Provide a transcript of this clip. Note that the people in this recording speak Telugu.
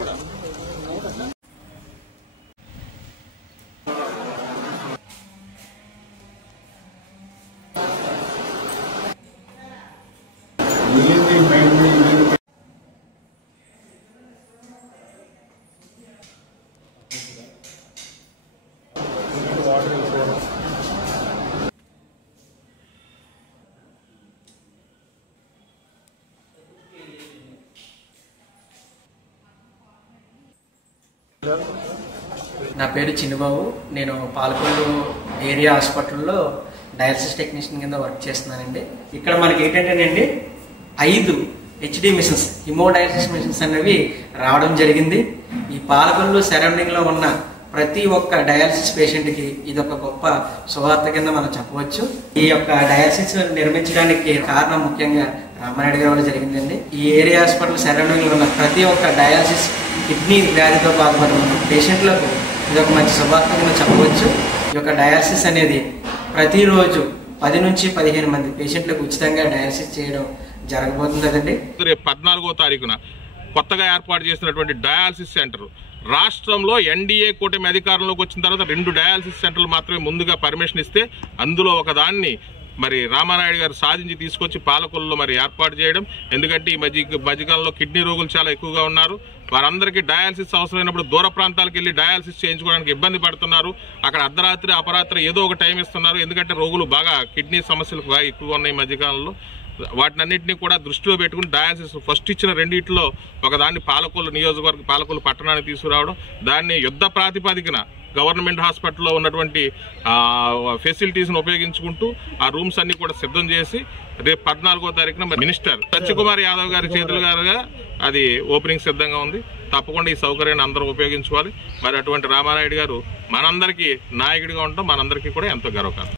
నా పేరు చిన్నబాబు. నేను పాలకొల్లు ఏరియా హాస్పిటల్లో డయాలసిస్ టెక్నీషియన్ కింద వర్క్ చేస్తున్నానండి. ఇక్కడ మనకి ఏంటంటేనండి 5 HD మిషన్స్, హిమోడయాలసిస్ మిషన్స్ అనేవి రావడం జరిగింది. ఈ పాలకొల్లు సరౌండింగ్లో ఉన్న ప్రతి ఒక్క డయాలసిస్ పేషెంట్కి ఇది ఒక గొప్ప శుభవార్త కింద మనం చెప్పవచ్చు. ఈ యొక్క డయాలసిస్ నిర్మించడానికి కారణం ముఖ్యంగా రామానాయుడు గారి వల్ల జరిగిందండి. ఈ ఏరియా హాస్పిటల్ సరౌండింగ్లో ఉన్న ప్రతి ఒక్క డయాలసిస్ కిడ్నీ వ్యాధితో బాధపడుతున్న పేషెంట్లకు ఇది ఒక మంచి శుభవార్త కింద చెప్పవచ్చు. ఈ యొక్క డయాలసిస్ అనేది ప్రతిరోజు 10 నుంచి 15 మంది పేషెంట్లకు ఉచితంగా డయాలసిస్ చేయడం జరగబోతుంది కదండి. రేపు 14వ తారీఖున కొత్తగా ఏర్పాటు చేసినటువంటి డయాలసిస్ సెంటర్ రాష్ట్రంలో ఎన్డీఏ కూటమి అధికారంలోకి వచ్చిన తర్వాత 2 డయాలసిస్ సెంటర్లు మాత్రమే ముందుగా పర్మిషన్ ఇస్తే అందులో ఒకదాన్ని మరి రామానాయుడు గారు సాధించి తీసుకొచ్చి పాలకొల్లులో మరి ఏర్పాటు చేయడం. ఎందుకంటే ఈ మధ్యకాలంలో కిడ్నీ రోగులు చాలా ఎక్కువగా ఉన్నారు. వారందరికీ డయాలసిస్ అవసరమైనప్పుడు దూర ప్రాంతాలకు వెళ్ళి డయాలసిస్ చేయించుకోవడానికి ఇబ్బంది పడుతున్నారు. అక్కడ అర్ధరాత్రి అపరాత్రి ఏదో ఒక టైం ఇస్తున్నారు. ఎందుకంటే రోగులు బాగా కిడ్నీ సమస్యలు బాగా ఎక్కువగా ఉన్నాయి ఈ మధ్యకాలంలో. వాటినన్నింటినీ కూడా దృష్టిలో పెట్టుకుని డయాలసిస్ ఫస్ట్ ఇచ్చిన 2 ఒకదాన్ని పాలకొల్లు నియోజకవర్గ పాలకొల్లు పట్టణానికి తీసుకురావడం, దాన్ని యుద్ధ ప్రాతిపదికన గవర్నమెంట్ హాస్పిటల్లో ఉన్నటువంటి ఫెసిలిటీస్ని ఉపయోగించుకుంటూ ఆ రూమ్స్ అన్ని కూడా సిద్ధం చేసి రేపు 14వ తారీఖున మినిస్టర్ సత్యకుమార్ యాదవ్ గారి చేతులుగా అది ఓపెనింగ్ సిద్ధంగా ఉంది. తప్పకుండా ఈ సౌకర్యాన్ని అందరూ ఉపయోగించుకోవాలి. మరి అటువంటి రామానాయుడు గారు మనందరికీ నాయకుడిగా ఉండటం మనందరికీ కూడా ఎంతో గర్వకారణం.